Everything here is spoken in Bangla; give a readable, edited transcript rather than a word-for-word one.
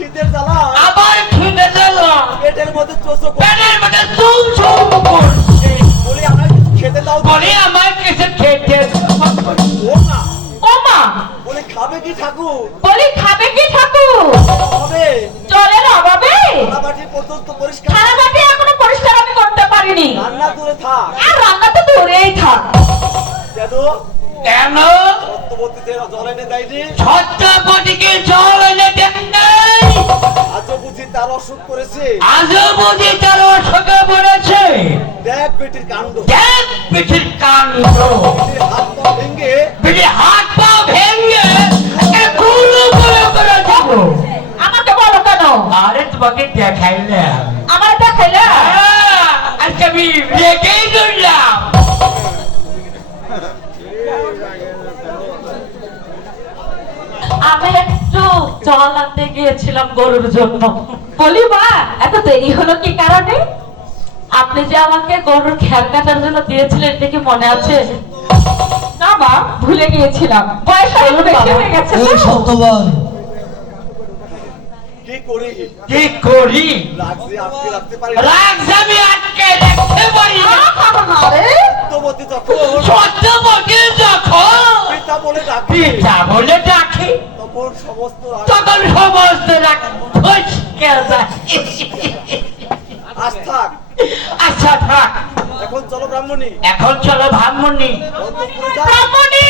খিদের জ্বালা আবার খিদে জ্বালা পেটের মধ্যে চোচো পেটের মধ্যে চুল চুল করছে বলি আমার কিছু খেতে দাও বলি আমার কিছু খেতে ও মা ও মা বলি খাবে কি ঠাকুর বলি খাবে কি ঠাকুর হবে জলের অভাবে থালাবাটি পর্যন্ত পরিষ্কার থালাবাটি এখনো পরিষ্কার আমি করতে পারিনি রান্না করে থাক আর রান্না তো দূরেই থাক কেন কেন সত্যবতীতে জল এনে দেয়নি ছত্রপতিকে জল এনে দেন নাই আজও বুঝি তার অসুখ করেছে আজও বুঝি তার অসুখে পড়েছে দেখ পেটের কাণ্ড দেখ পিঠির কাণ্ড পেটের হাত পা ভেঙে পিঠে হাত পা ভেঙে গুলো গুলো করে দেব আমাকে বলো কেন আরে তোমাকে দেখাইলাম আমার দেখাইলে আজকে আমি রেখেই ধরলাম আমি একটু জল আনতে গিয়েছিলাম গরুর জন্য বলি মা এত দেরি হলো কি কারণে আপনি যে আমাকে গরুর খ্যার কাটার জন্য দিয়েছিলেন এটা কি মনে আছে না মা ভুলে গিয়েছিলাম বয়স একটু বেশি হয়ে গেছে এই সত্যবান কি করি কি করি রাখছি আটকে রাখতে পারি না। রাখছি আমি আটকে দেখতে পারি না আরে সত্যবতী যখন ছত্রপতি যখন পিতা বলে ডাকি পিতা বলে ডাকি তখন সমস্ত তখন সমস্ত রাখ ফসকে যায় আজ থাক আচ্ছা থাক এখন চলো ব্রাহ্মণী এখন চলো ব্রাহ্মণী অন্তঃপুরে যাও। ব্রাহ্মণী